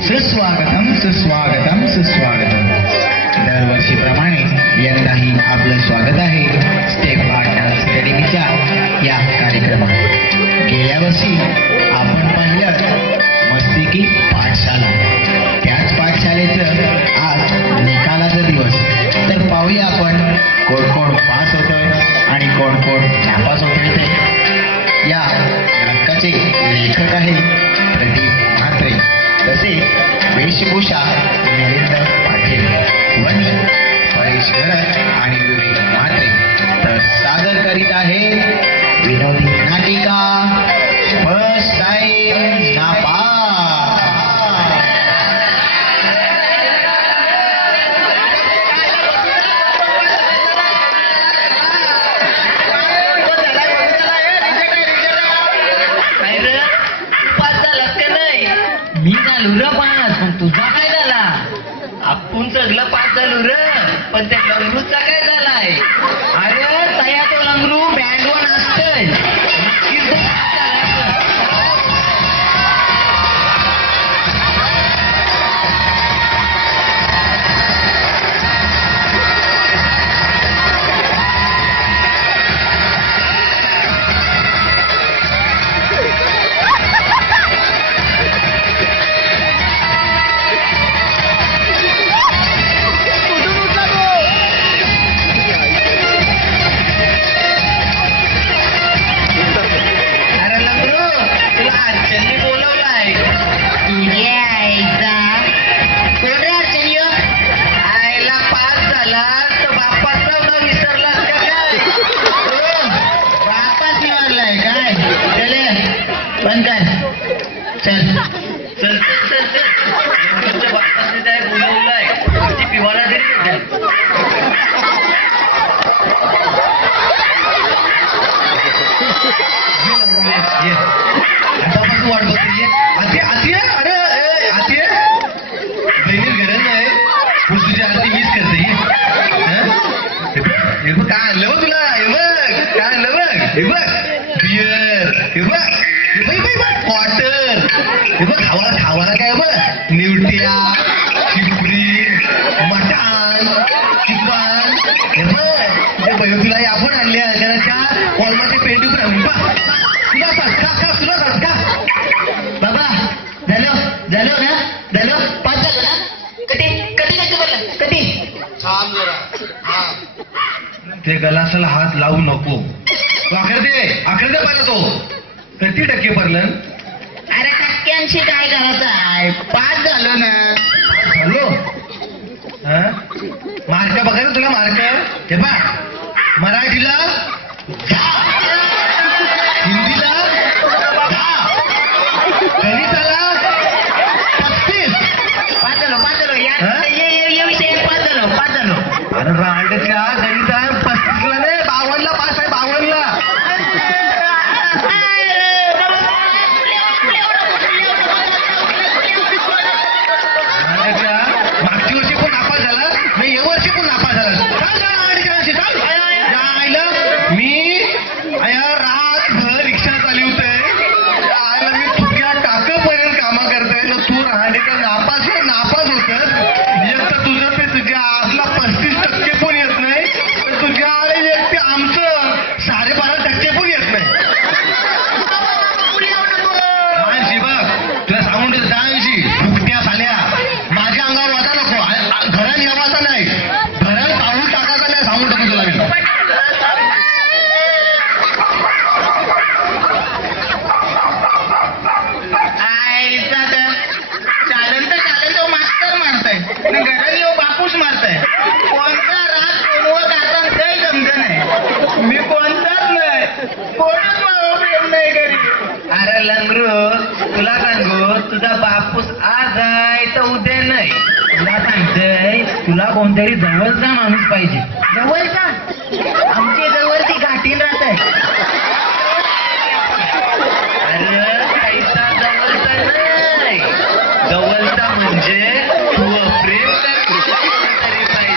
सुस्वागतम सुस्वागतम सुस्वागतम. दरवर्षीप्रमाणे यंदाही आपलं स्वागत आहे स्टेप आर्ट डान्स अकॅडमीच्या या कार्यक्रमात. गेल्या वर्षी आपण पाहिलं मस्तिकी पाठशाला. त्याच पाठशालेचं आज निकालाचा दिवस. तर पाहूया आपण कोण कोण पास होतोय आणि कोण कोण नापास होतोय ते. या नाटकाचे लेखक आहे प्रदीप म्हात्रे, तसेच वेशभूषा नरेंद्र पाटील, ध्वनी परेश गरज आणि विवेक म्हात्रे. तर सादर करीत आहे विनोदी नाटिका फर्स्ट टाइम नापास. मी झालो र पास, पण तुझा काय झाला? आपण सगळं पास झालो र, पण त्या लंगरूचा काय झालाय? अरे तया तो लंगरू बँडवर नाचतोय. खावाला काय बघ, निवट्या, चिपरी, मटण, चिकन. हे बघ बयोफिला आपण आणल्या घराच्या हॉलमध्ये पेंटी बाबा. झालो ना, झालो पाच झालं ना. कधी कधी कसं बोलला कधी ते गलासाला हात लावू नको. आखर दे पाहिला तो किती टक्के पडलं? अरे टक्क्यांशी काय करायचं आहे? पास झालो ना. झालो मार्क बघा ना तुला. मार्क हे बघ, मराठीला 10, हिंदीला 10, गणिताला 35. पास झालो या विषयात पास झालो. अरे रांडच्या गणिता 35ला नाही, 52ला पास आहे. 52ला मागच्या वर्षी पण नापास झाला, नाही या वर्षी पण नापास झाला. मी रातभर रिक्षा चालवतोय, मी तुझ्या टाकपर्यंत कामा करतोय. तू राहण्याचा नापास होत. एक तर तुझं ते तुझ्या आजला 35% पण येत नाही, तर तुझ्या एक ते आमचं 12.5% पण येत नाही. मानशी बघ तुला सांगून दहाशी फुकट्या झाल्या. माझ्या अंगावर वाटा नको. घरात येवाचा नाही, घरात पाऊल टाकायचा नाही. सांगून टाकून तुला मी चालन तो मास्तर मारताय, घरात येऊ बापूस मारताय. कोणता राग कोणवर काढता काही समज नाही. मी कोणताच नाही, कोणच प्रेम नाही घरी. अरे लंगरू तुला सांगू, तुझा बापूस आज आहे तर उद्या नाही. तुला सांगतय, तुला कोणतरी जवळचा माणूस पाहिजे. जवळचा? आमच्या जवळची घाटील राहत आहे. अरे पैसा जवळचा नाही, जवळचा म्हणजे तू प्रेम तरी पाहिजे.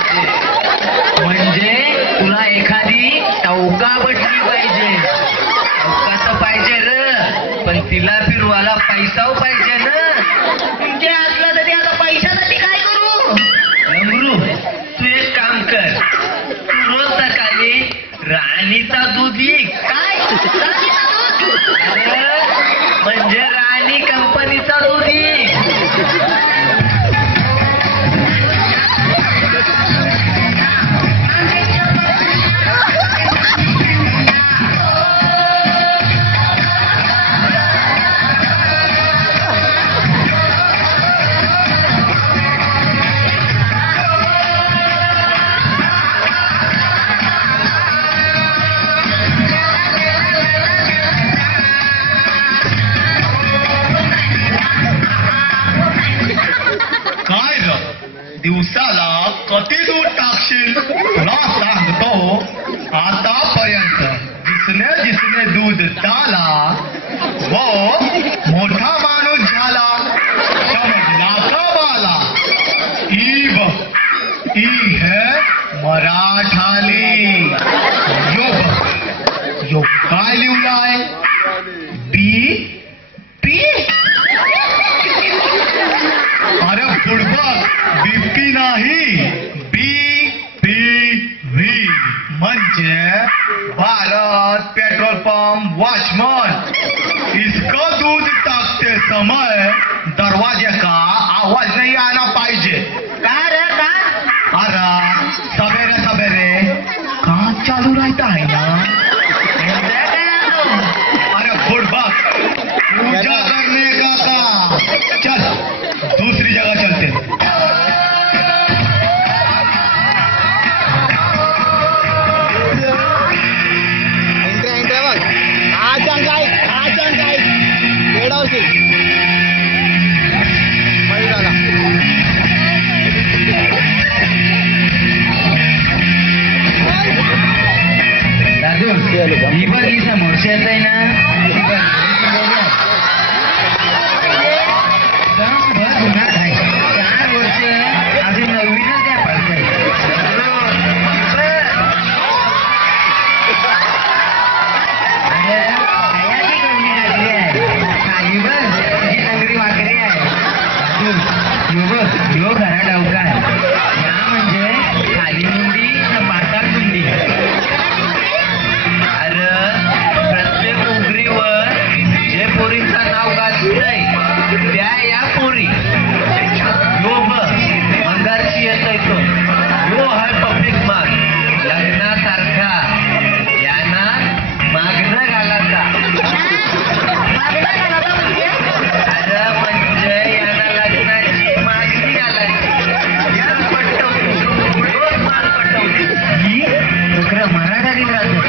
मला किती दूध टाकशील तुला सांगतो. आतापर्यंत जिसने दूध डाला वो मोठा माणूस झाला. समजला का बाला. ई है मराठाली. यो काय लिहिलाय. बी पी. अरे बुडबक बीपी नाही BPV म्हणजे भारत पेट्रोल पंप वॉचमन. इसका दूध टाकते समय दरवाजे का आवाज नहीं आना पाहिजे. का रे का. अरे सवेरे सवेरे का चालू रहता है ना. अरे बुड़बक पूजा करने का. चल दूसरी जगह चलते. ही बघ समोरची येत आहे ना. 4 वर्ष अजून नवीनच द्या पाहिजे. खाली बघ ही नगरी वाकरी आहे. यो घरा डावका आहे. या म्हणजे खाली मुंडी पाताळ मुंडी. प्रत्येक उगरीवर जे पोरींचं नाव गाजतंय त्या या पोरी. यो मंगारची येतोय तो. यो हाय पब्लिक माग लग्नासारखा. यांना मागणं घालायचा. अरे म्हणजे यांना लग्नाची मागणी घालायची. याच पटवतो रोज माल पटवतो. ही तुकडं मराठातील राहतो.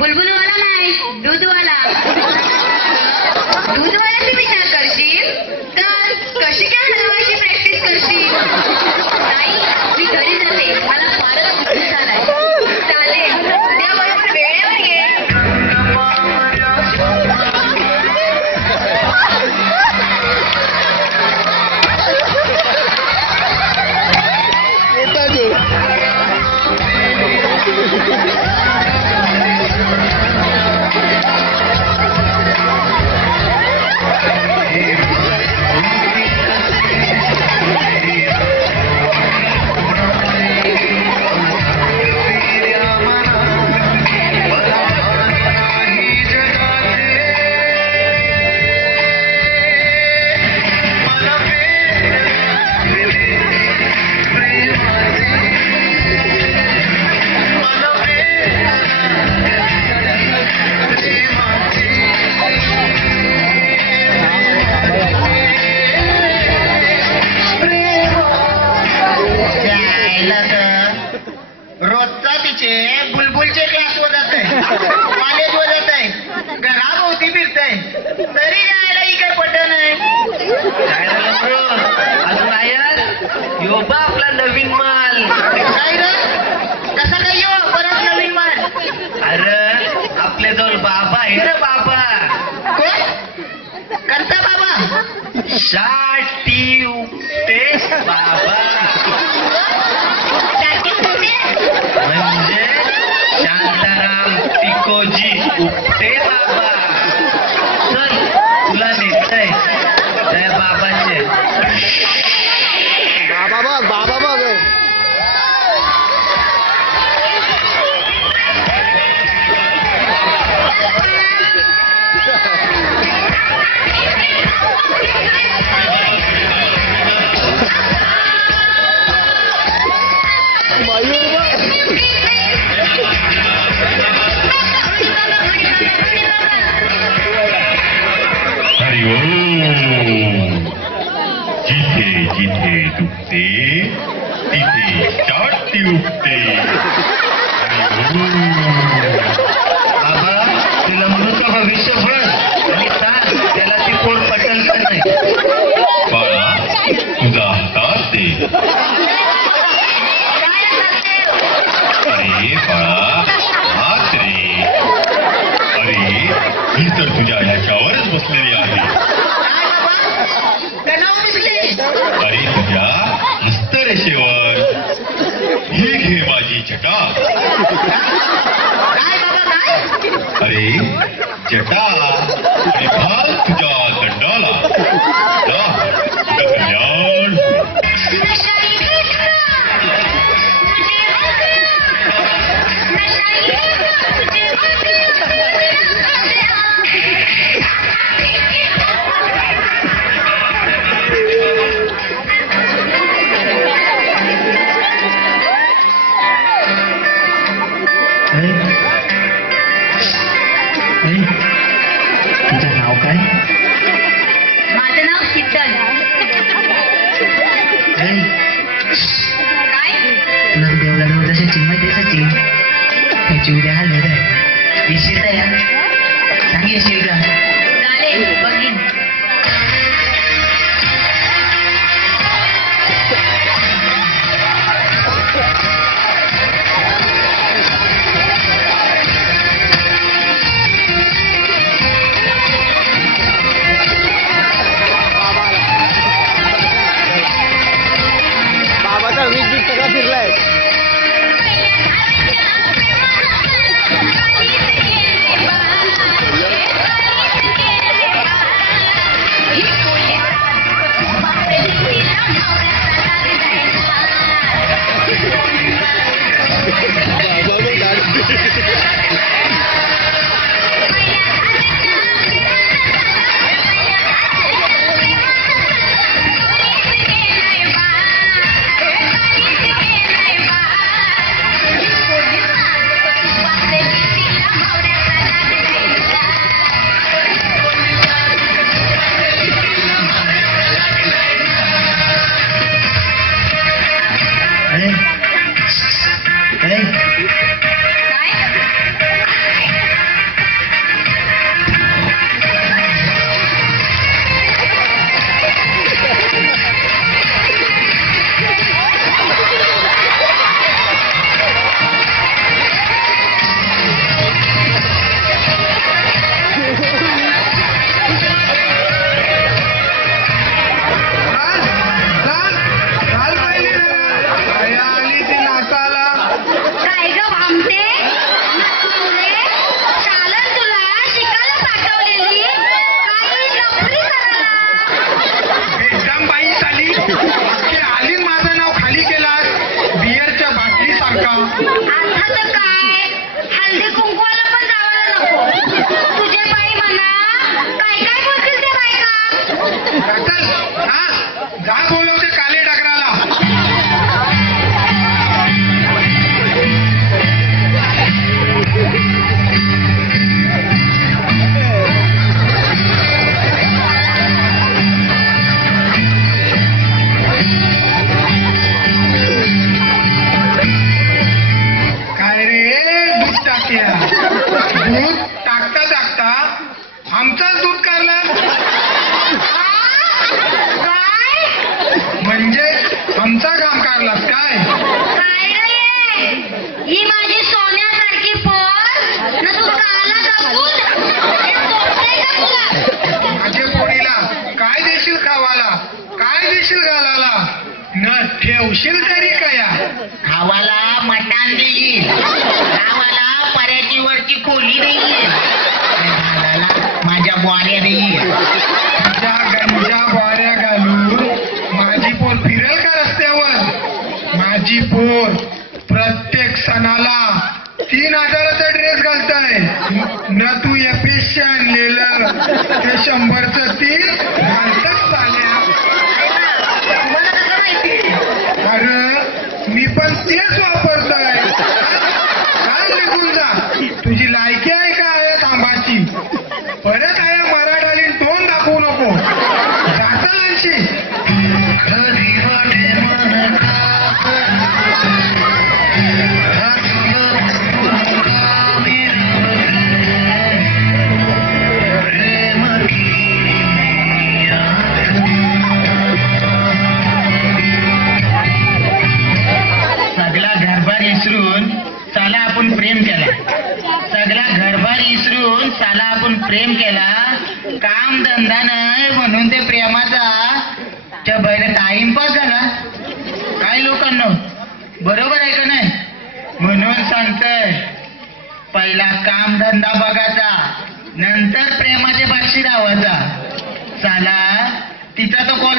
बुलबुलवाला नाही दूधवाला. दूधवाल्याची विचार करशील तर कशी काय हलवायची प्रॅक्टिस करशील. ताई मी घरी जाते. मला फारच उशीर झालाय. चालेल उद्या बरोबर वेळेवर ये. रोजचा तिचे बुलबुलचे क्लास होत आहे. कॉलेज होत आहे. घराभोवती फिरतय तरी यायला इकडे पट नाही. अजून आयात योबा आपला नवीन माल. साठी उपटेस बाबा म्हणजे शांताराम टिकोजी उपटे बाबा. चल तुला नेतय त्या बाबाचे. बाबा बघ. जिथे जिथे दुखते तिथे साठी उपटे. बाबा तुला मृत भविष्य बघ आणि सांग त्याला ती पोर पटल का नाही. बाळा तुझा हातात दे. अरे बाळा हात रे. अरे ही तर तुझ्या ह्याच्यावरच बसलेली आहे. अरे तुझ्या हस्तरेषेवर. ही घे माझी जटा. अरे जटा आणि घाल तुझ्या दंडाला. जा, तुझं कल्याण. तुझं नाव काय. माझं नाव शीतल. काय तुला देवळाला जसे चिन्ह देसाची त्याची उद्या आलं रे. येशील तर सांग येशील का. चालेल बघीन. बाबाचा वीज सगळा फिरलाय. खोली नाहीये माझ्या बुवाऱ्या नाहीये त्या गंजा बाऱ्या घालून माझी पोर फिरेल का रस्त्यावर? माझी पोर प्रत्येक सणाला 3000चा ड्रेस घालताय न तू एपेशे आणलेलं ते 100चं 3 घालतच चाल्या. मला कसं माहिती? अरे मी पण तेच वापरतोय. काय निघून जा, तुझी लायकी आहे का आहे थांबाची? परत आहे मराठालीन तोंड दाखवू नको. जाता आणशी सगळा घरभार इसरून साला आपण प्रेम केला. सगळा घरभार इसरून साला आपण प्रेम केला. काम धंदा नाही म्हणून ते प्रेमाचा त्या बाहेर टाइमपास झाला. काय लोकांना बरोबर आहे का नाही? म्हणून सांगतोय पहिला काम धंदा बघायचा नंतर प्रेमाचे बाशी लावायचा. साला तिचा तो कॉल